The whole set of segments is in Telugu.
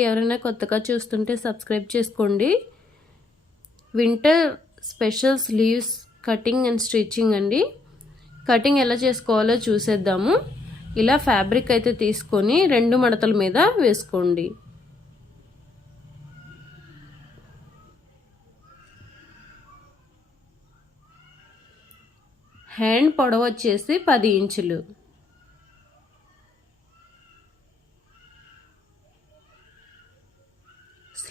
ఎవరైనా కొత్తగా చూస్తుంటే సబ్స్క్రైబ్ చేసుకోండి. Winter specials sleeves cutting and stitching అండి. కటింగ్ ఎలా చేసుకోవాలో చూసేద్దాము. ఇలా ఫ్యాబ్రిక్ అయితే తీసుకొని రెండు మడతల మీద వేసుకోండి. హ్యాండ్ పొడవు వచ్చేసి పది ఇంచులు.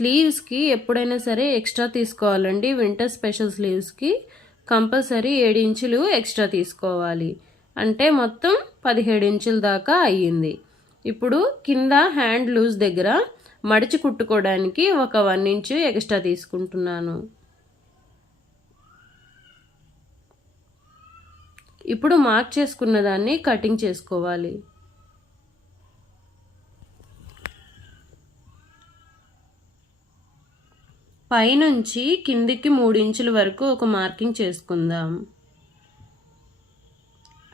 స్లీవ్స్కి ఎప్పుడైనా సరే ఎక్స్ట్రా తీసుకోవాలండి. వింటర్ స్పెషల్ స్లీవ్స్కి కంపల్సరీ ఏడు ఇంచులు ఎక్స్ట్రా తీసుకోవాలి. అంటే మొత్తం పదిహేడు ఇంచుల దాకా అయ్యింది. ఇప్పుడు కింద హ్యాండ్ లూజ్ దగ్గర మడిచి కుట్టుకోవడానికి ఒక వన్ ఇంచు ఎక్స్ట్రా తీసుకుంటున్నాను. ఇప్పుడు మార్క్ చేసుకున్న దాన్ని కటింగ్ చేసుకోవాలి. పైనుంచి కిందికి మూడించుల వరకు ఒక మార్కింగ్ చేసుకుందాం.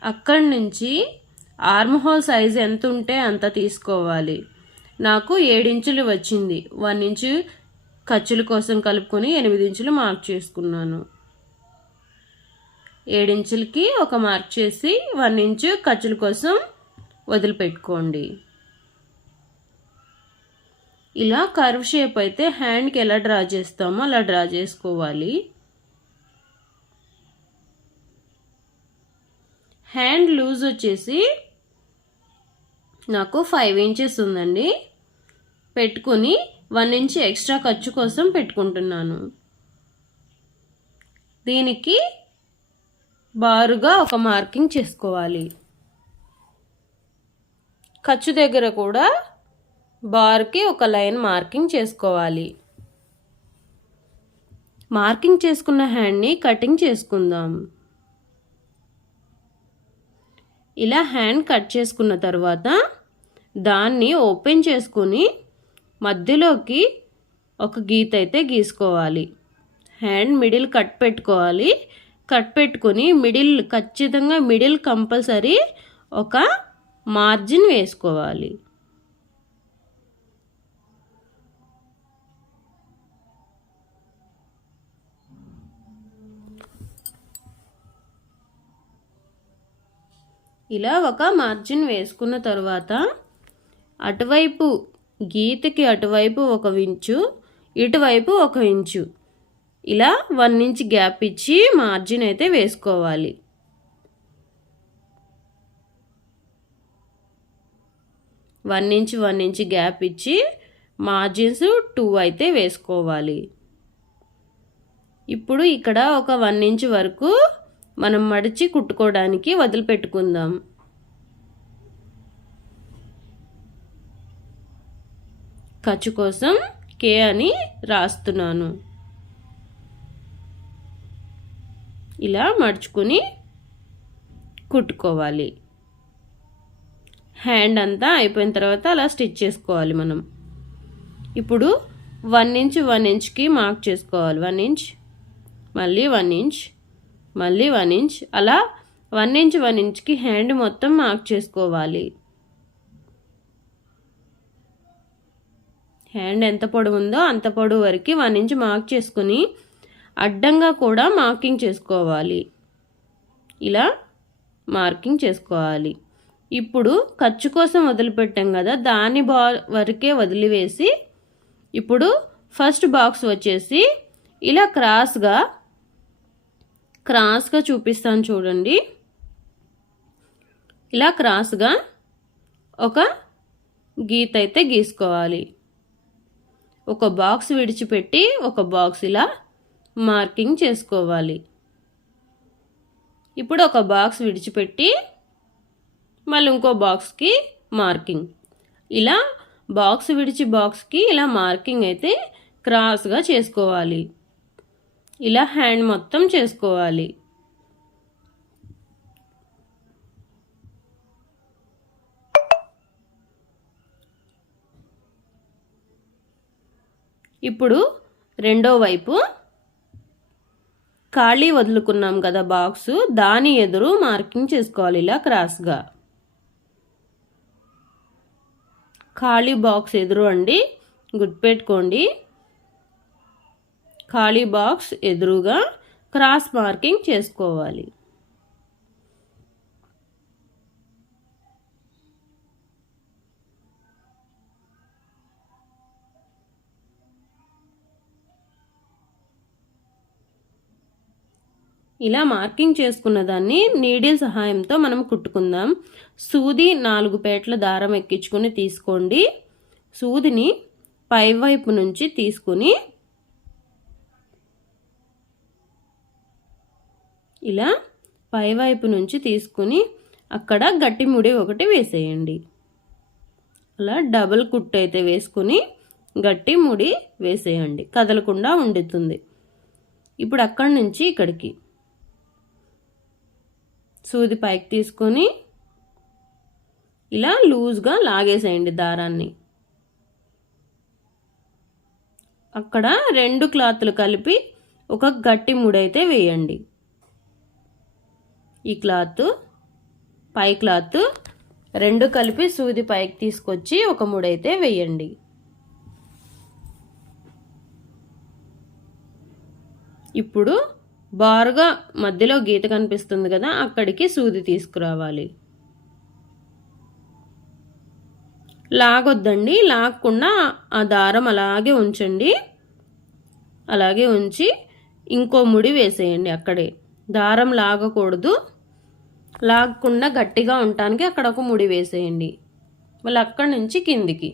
అక్కడి నుంచి ఆర్మ్ హోల్ సైజ్ ఎంత ఉంటే అంత తీసుకోవాలి. నాకు ఏడించులు వచ్చింది. వన్ ఇంచు ఖర్చుల కోసం కలుపుకొని ఎనిమిది ఇంచులు మార్క్ చేసుకున్నాను. ఏడించులకి ఒక మార్క్ చేసి వన్ ఇంచు ఖర్చుల కోసం వదిలిపెట్టుకోండి. ఇలా కర్వ్ షేప్ అయితే హ్యాండ్కి ఎలా డ్రా చేస్తామో అలా డ్రా చేసుకోవాలి. హ్యాండ్ లూజ్ వచ్చేసి నాకు ఫైవ్ ఇంచెస్ ఉందండి. పెట్టుకుని వన్ ఇంచ్ ఎక్స్ట్రా ఖర్చు కోసం పెట్టుకుంటున్నాను. దీనికి బారుగా ఒక మార్కింగ్ చేసుకోవాలి. ఖర్చు దగ్గర కూడా బార్కి ఒక లైన్ మార్కింగ్ చేసుకోవాలి. మార్కింగ్ చేసుకున్న హ్యాండ్ని కటింగ్ చేసుకుందాం. ఇలా హ్యాండ్ కట్ చేసుకున్న తర్వాత దాన్ని ఓపెన్ చేసుకుని మధ్యలోకి ఒక గీత అయితే గీసుకోవాలి. హ్యాండ్ మిడిల్ కట్ పెట్టుకోవాలి. కట్ పెట్టుకుని మిడిల్ ఖచ్చితంగా మిడిల్ కంపల్సరీ ఒక మార్జిన్ వేసుకోవాలి. ఇలా ఒక మార్జిన్ వేసుకున్న తర్వాత అటువైపు గీతకి అటువైపు ఒక ఇంచు ఇటువైపు ఒక ఇంచు. ఇలా వన్ ఇంచ్ గ్యాప్ ఇచ్చి మార్జిన్ అయితే వేసుకోవాలి. One inch one inch gap ఇచ్చి మార్జిన్స్ టూ అయితే వేసుకోవాలి. ఇప్పుడు ఇక్కడ ఒక వన్ ఇంచ్ వరకు మనం మడిచి కుట్టుకోవడానికి వదిలిపెట్టుకుందాం. ఖర్చు కోసం కే అని రాస్తున్నాను. ఇలా మడుచుకొని కుట్టుకోవాలి. హ్యాండ్ అంతా అయిపోయిన తర్వాత అలా స్టిచ్ చేసుకోవాలి మనం. ఇప్పుడు వన్ ఇంచ్ వన్ ఇంచ్కి మార్క్ చేసుకోవాలి. వన్ ఇంచ్ మళ్ళీ వన్ ఇంచ్ మళ్ళీ వన్ ఇంచ్. అలా వన్ ఇంచ్ వన్ ఇంచ్కి హ్యాండ్ మొత్తం మార్క్ చేసుకోవాలి. హ్యాండ్ ఎంత పొడవు ఉందో అంత పొడవు వరకు వన్ ఇంచ్ మార్క్ చేసుకుని అడ్డంగా కూడా మార్కింగ్ చేసుకోవాలి. ఇలా మార్కింగ్ చేసుకోవాలి. ఇప్పుడు ఖర్చు కోసం వదిలిపెట్టాం కదా దాని బా వరకే వదిలివేసి ఇప్పుడు ఫస్ట్ బాక్స్ వచ్చేసి ఇలా క్రాస్గా క్రాస్గా చూపిస్తాను చూడండి. ఇలా క్రాస్గా ఒక గీత అయితే గీసుకోవాలి. ఒక బాక్స్ విడిచిపెట్టి ఒక బాక్స్ ఇలా మార్కింగ్ చేసుకోవాలి. ఇప్పుడు ఒక బాక్స్ విడిచిపెట్టి మళ్ళీ ఇంకో బాక్స్కి మార్కింగ్. ఇలా బాక్స్ విడిచి బాక్స్కి ఇలా మార్కింగ్ అయితే క్రాస్గా చేసుకోవాలి. ఇలా హ్యాండ్ మొత్తం చేసుకోవాలి. ఇప్పుడు రెండో వైపు ఖాళీ వదులుకున్నాం కదా బాక్సు దాని ఎదురు మార్కింగ్ చేసుకోవాలి ఇలా క్రాస్గా. ఖాళీ బాక్స్ ఎదురు అండి గుర్తుపెట్టుకోండి. ఖాళీ బాక్స్ ఎదురుగా క్రాస్ మార్కింగ్ చేసుకోవాలి. ఇలా మార్కింగ్ చేసుకున్న దాన్ని నీడిల్ సహాయంతో మనం కుట్టుకుందాం. సూది నాలుగు పేట్ల దారం ఎక్కించుకొని తీసుకోండి. సూదిని పైవైపు నుంచి తీసుకుని ఇలా పైవైపు నుంచి తీసుకుని అక్కడ గట్టి ముడి ఒకటి వేసేయండి. అలా డబుల్ కుట్ అయితే వేసుకుని గట్టి ముడి వేసేయండి. కదలకుండా ఉండుతుంది. ఇప్పుడు అక్కడి నుంచి ఇక్కడికి. సూది పైకి తీసుకొని ఇలా లూజ్గా లాగేసేయండి దారాన్ని. అక్కడ రెండు క్లాత్లు కలిపి ఒక గట్టి ముడైతే వేయండి. ఈ క్లాత్ పై క్లాత్ రెండు కలిపి సూది పైకి తీసుకొచ్చి ఒక మూడైతే వేయండి. ఇప్పుడు బారుగా మధ్యలో గీత కనిపిస్తుంది కదా అక్కడికి సూది తీసుకురావాలి. లాగొద్దండి లాగకుండా ఆ దారం అలాగే ఉంచండి. అలాగే ఉంచి ఇంకో ముడి వేసేయండి అక్కడే. దారం లాగకూడదు. లాగకుండా గట్టిగా ఉండటానికి అక్కడ ఒక ముడి వేసేయండి. మళ్ళీ అక్కడి నుంచి కిందికి.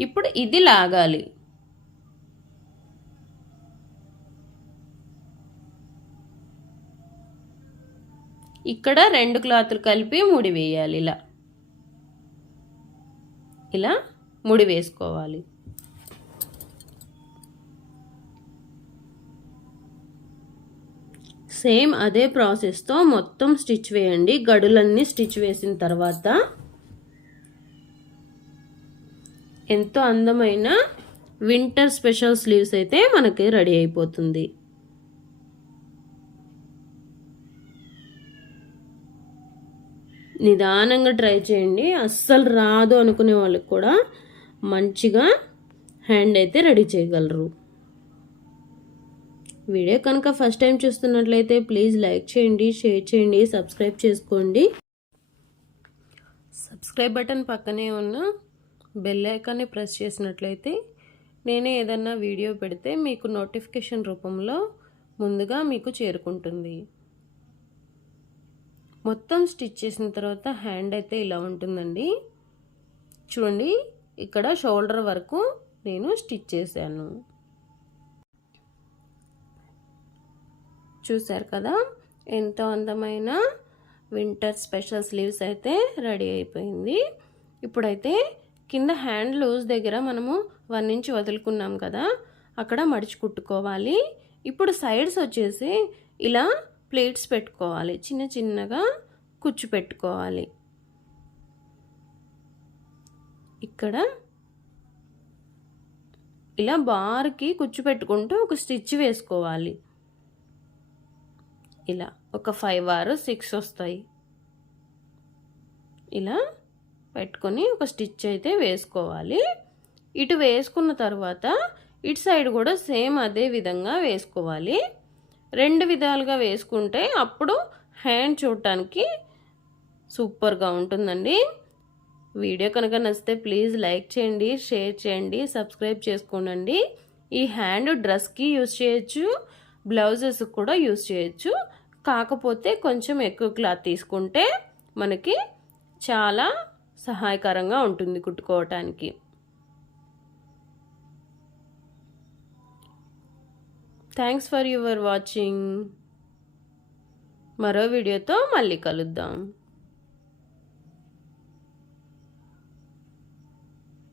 ఇప్పుడు ఇది లాగాలి. ఇక్కడ రెండు క్లాతులు కలిపి ముడి వేయాలి ఇలా. ఇలా ముడి వేసుకోవాలి. సేమ్ అదే ప్రాసెస్తో మొత్తం స్టిచ్ వేయండి. గడులన్నీ స్టిచ్ వేసిన తర్వాత ఎంతో అందమైన వింటర్ స్పెషల్ స్లీవ్స్ అయితే మనకి రెడీ అయిపోతుంది. నిదానంగా ట్రై చేయండి. అస్సలు రాదు అనుకునే వాళ్ళకి కూడా మంచిగా హ్యాండ్ అయితే రెడీ చేయగలరు. వీడియో కనుక ఫస్ట్ టైం చూస్తున్నట్లయితే ప్లీజ్ లైక్ చేయండి షేర్ చేయండి సబ్స్క్రైబ్ చేసుకోండి. సబ్స్క్రైబ్ బటన్ పక్కనే ఉన్న బెల్ ఐకాన్ని ప్రెస్ చేసినట్లయితే నేనే ఏదన్నా వీడియో పెడితే మీకు నోటిఫికేషన్ రూపంలో ముందుగా మీకు చేరుకుంటుంది. మొత్తం స్టిచ్ చేసిన తర్వాత హ్యాండ్ అయితే ఇలా ఉంటుందండి. చూడండి ఇక్కడ షోల్డర్ వరకు నేను స్టిచ్ చేశాను. చూశారు కదా? ఎంతో అందమైన వింటర్ స్పెషల్ స్లీవ్స్ అయితే రెడీ అయిపోయింది. ఇప్పుడైతే కింద హ్యాండ్ లూజ్ దగ్గర మనము వన్ ఇంచ్ వదులుకున్నాం కదా? అక్కడ మడిచి కుట్టుకోవాలి. ఇప్పుడు సైడ్స్ వచ్చేసి ఇలా ప్లేట్స్ పెట్టుకోవాలి. చిన్న చిన్నగా కుచ్చు పెట్టుకోవాలి. ఇక్కడ ఇలా బార్కి కుచ్చు పెట్టుకుంటూ ఒక స్టిచ్ వేసుకోవాలి. ఇలా ఒక ఫైవ్ ఆర్ సిక్స్ వస్తాయి. ఇలా పెట్టుకొని ఒక స్టిచ్ అయితే వేసుకోవాలి. ఇటు వేసుకున్న తర్వాత ఇటు సైడ్ కూడా సేమ్ అదే విధంగా వేసుకోవాలి. రెండు విధాలుగా వేసుకుంటే అప్పుడు హ్యాండ్ చూడటానికి సూపర్గా ఉంటుందండి. వీడియో కనుక నచ్చితే ప్లీజ్ లైక్ చేయండి షేర్ చేయండి సబ్స్క్రైబ్ చేసుకోనండి. ఈ హ్యాండ్ డ్రెస్కి యూస్ చేయొచ్చు బ్లౌజెస్కి కూడా యూజ్ చేయొచ్చు. కాకపోతే కొంచెం ఎక్కువ క్లాత్ తీసుకుంటే మనకి చాలా సహాయకరంగా ఉంటుంది కుట్టుకోవటానికి. థ్యాంక్స్ ఫర్ యువర్ వాచింగ్ మరో వీడియోతో మళ్ళీ కలుద్దాం.